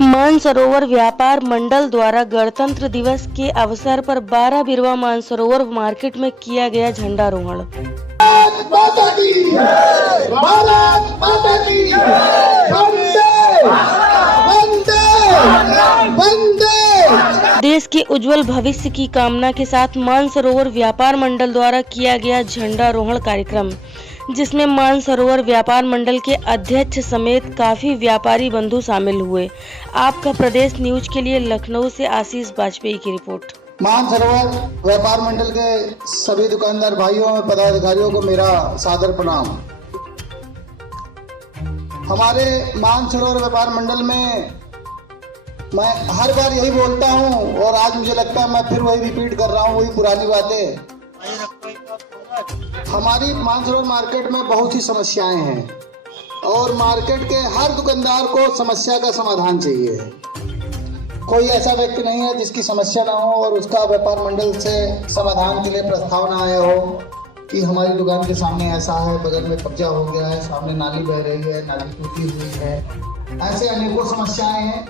मानसरोवर व्यापार मंडल द्वारा गणतंत्र दिवस के अवसर पर 12 बिरवा मानसरोवर मार्केट में किया गया झंडारोहण। भारत माता की जय, भारत माता की जय, वंदे वंदे। देश के उज्जवल भविष्य की कामना के साथ मानसरोवर व्यापार मंडल द्वारा किया गया झंडारोहण कार्यक्रम, जिसमें मानसरोवर व्यापार मंडल के अध्यक्ष समेत काफी व्यापारी बंधु शामिल हुए। आपका प्रदेश न्यूज के लिए लखनऊ से आशीष वाजपेयी की रिपोर्ट। मानसरोवर व्यापार मंडल के सभी दुकानदार भाइयों और पदाधिकारियों को मेरा सादर प्रणाम। हमारे मानसरोवर व्यापार मंडल में मैं हर बार यही बोलता हूं और आज मुझे लगता है मैं फिर वही रिपीट कर रहा हूं, वही पुरानी बातें। हमारी मानसरोवर मार्केट में बहुत सी समस्याएं हैं और मार्केट के हर दुकानदार को समस्या का समाधान चाहिए। कोई ऐसा व्यक्ति नहीं है जिसकी समस्या ना हो और उसका व्यापार मंडल से समाधान के लिए प्रस्ताव ना आया हो कि हमारी दुकान के सामने ऐसा है, बगल में कब्जा हो गया है, सामने नाली बह रही है, नाली टूटी हुई है। ऐसे अनेकों समस्याएं हैं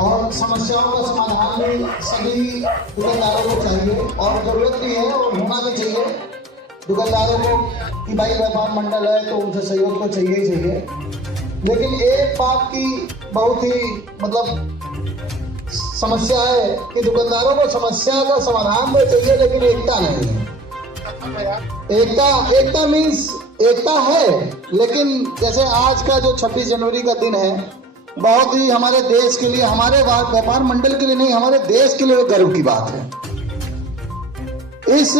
और समस्याओं का समाधान भी सभी दुकानदारों को चाहिए और जरूरत भी है और होना भी चाहिए दुकानदारों को कि भाई व्यापार मंडल है तो उनसे सहयोग तो चाहिए ही चाहिए। लेकिन एक बात की बहुत ही समस्या है कि दुकानदारों को समस्या का समाधान तो चाहिए लेकिन एकता नहीं है। एकता मीन्स एकता है, लेकिन जैसे आज का जो 26 जनवरी का दिन है, बहुत ही हमारे देश के लिए, हमारे व्यापार मंडल के लिए नहीं, हमारे देश के लिए गर्व की बात है। इस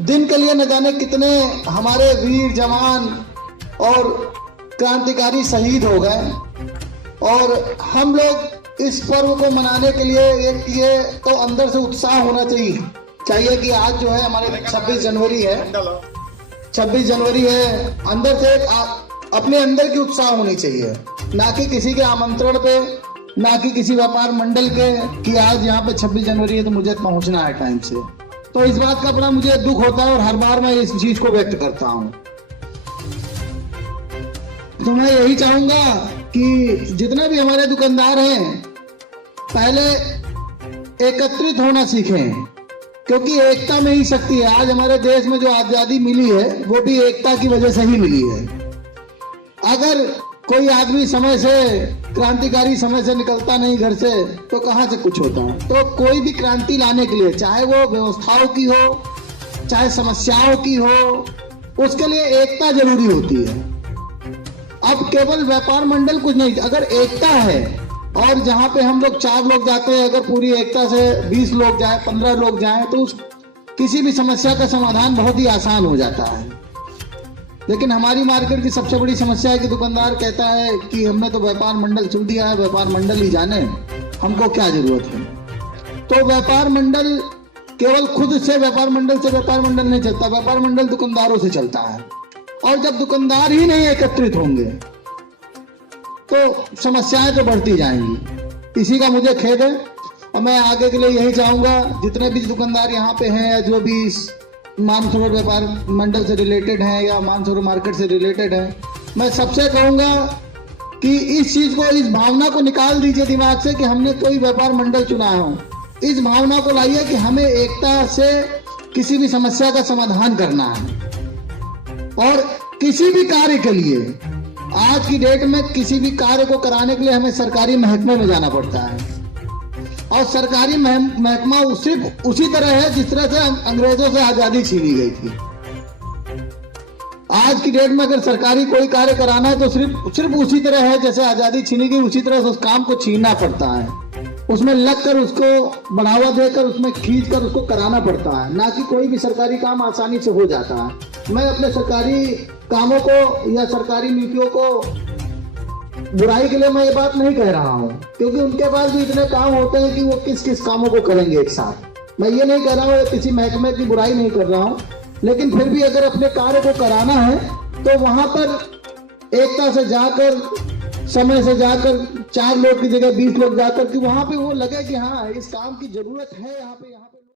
दिन के लिए न जाने कितने हमारे वीर जवान और क्रांतिकारी शहीद हो गए और हम लोग इस पर्व को मनाने के लिए ये तो अंदर से उत्साह होना चाहिए कि आज जो है हमारे 26 जनवरी है, 26 जनवरी है, अंदर से अपने अंदर की उत्साह होनी चाहिए, ना कि किसी के आमंत्रण पे, ना कि किसी व्यापार मंडल के कि आज यहाँ पे 26 जनवरी है तो मुझे पहुंचना है टाइम से। तो इस बात का बड़ा मुझे दुख होता है और हर बार मैं इस चीज को व्यक्त करता हूँ। तो मैं यही चाहूंगा कि जितने भी हमारे दुकानदार हैं पहले एकत्रित होना सीखें, क्योंकि एकता में ही शक्ति है। आज हमारे देश में जो आजादी मिली है वो भी एकता की वजह से ही मिली है। अगर कोई आदमी समय से, क्रांतिकारी समय से निकलता नहीं घर से तो कहाँ से कुछ होता है। तो कोई भी क्रांति लाने के लिए, चाहे वो व्यवस्थाओं की हो, चाहे समस्याओं की हो, उसके लिए एकता जरूरी होती है। अब केवल व्यापार मंडल कुछ नहीं, अगर एकता है और जहाँ पे हम लोग 4 लोग जाते हैं, अगर पूरी एकता से 20 लोग जाए, 15 लोग जाए तो किसी भी समस्या का समाधान बहुत ही आसान हो जाता है। लेकिन हमारी मार्केट की सबसे बड़ी समस्या है कि दुकानदार कहता है कि हमने तो व्यापार मंडल चुन दिया है, व्यापार मंडल ही जाने, हमको क्या जरूरत है। तो व्यापार मंडल केवल खुद से व्यापार मंडल नहीं चलता, व्यापार मंडल दुकानदारों से चलता है। और जब दुकानदार ही नहीं एकत्रित होंगे तो समस्याएं तो बढ़ती जाएंगी। इसी का मुझे खेद है और मैं आगे के लिए यही चाहूंगा, जितने भी दुकानदार यहाँ पे हैं या जो भी मानसरोवर व्यापार मंडल से रिलेटेड हैं या मानसरोवर मार्केट से रिलेटेड हैं, मैं सबसे कहूंगा कि इस चीज को, इस भावना को निकाल दीजिए दिमाग से कि हमने कोई व्यापार मंडल चुना हो। इस भावना को लाइए कि हमें एकता से किसी भी समस्या का समाधान करना है। और किसी भी कार्य के लिए, आज की डेट में किसी भी कार्य को कराने के लिए हमें सरकारी महकमे में जाना पड़ता है और सरकारी महकमा सिर्फ उसी तरह है जिस तरह से अंग्रेजों से आजादी छीनी गई थी। आज की डेट में अगर सरकारी कोई कार्य कराना है तो सिर्फ उसी तरह है जैसे आजादी छीनी गई, उसी तरह से उस काम को छीनना पड़ता है, उसमें लगकर, उसको बढ़ावा देकर, उसमें खींचकर उसको कराना पड़ता है, ना कि कोई भी सरकारी काम आसानी से हो जाता है। मैं अपने सरकारी कामों को या सरकारी नीतियों को बुराई के लिए मैं ये बात नहीं कह रहा हूँ, क्योंकि उनके पास भी इतने काम होते हैं कि वो किस किस कामों को करेंगे एक साथ। मैं ये नहीं कह रहा हूँ, किसी महकमे की बुराई नहीं कर रहा हूँ, लेकिन फिर भी अगर अपने कार्य को कराना है तो वहां पर एकता से जाकर, समय से जाकर, 4 लोग की जगह 20 लोग जाकर कि वहां पे वो लगे कि हाँ इस काम की जरूरत है यहाँ पे